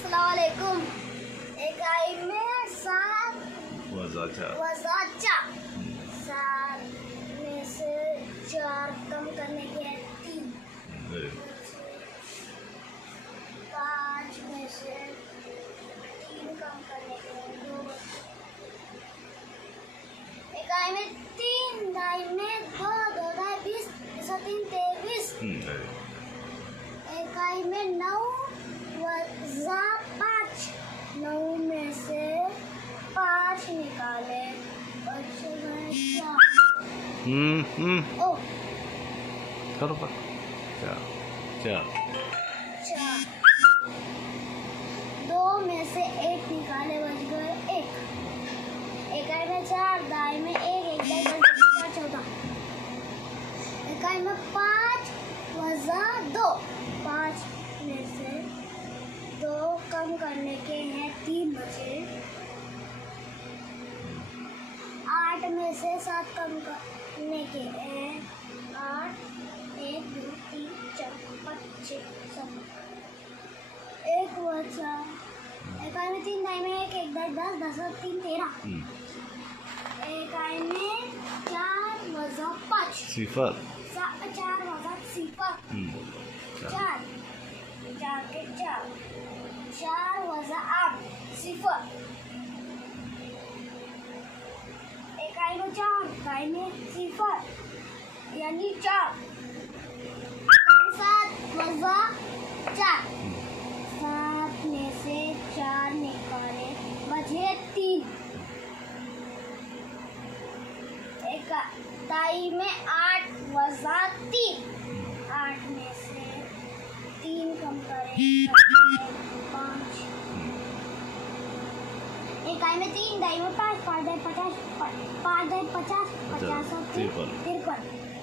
अस्सलाम वालेकुम। इकाई में सात वज़ाचा, सात में से चार कम करने के हैं तीन, पाँच में से तीन कम करने के हैं दो, इकाई में तीन, ढाई में दो, दो ढाई 20, 23 इकाई में 9 वज़ा 5, 9 में से 5 निकाले और करो पर चार 2 में से 1 निकाले बच गए 1, इकाई में 4, दाई में 1, 1 दाई 14, इकाई में 5 वज़ा 2, 5 में से 2 कम करने के हैं 3 बचे, 8 में से 7 कम करने के हैं 8, 1 2 3 4 5 6 7, 1 बचा, इकाई में 3, दाई में 1, 1 दाई 10, 10 और 3 13, इकाई में 4 वज़ा 5 सिफर 4 वज़ा सिफर 4 के 4 वज़ा 8 सिफर, इकाई में 4, दाई में सिफर यानी 4, 7 वज़ा 4, 7 में से 4 निकाले बचे 3, दाई में 8 वज़ा 3, 8 में से 3 कम करें 5, इकाई में 3, दाई में 5, 5 दाई 50, 5 दाई 50, 50 और 53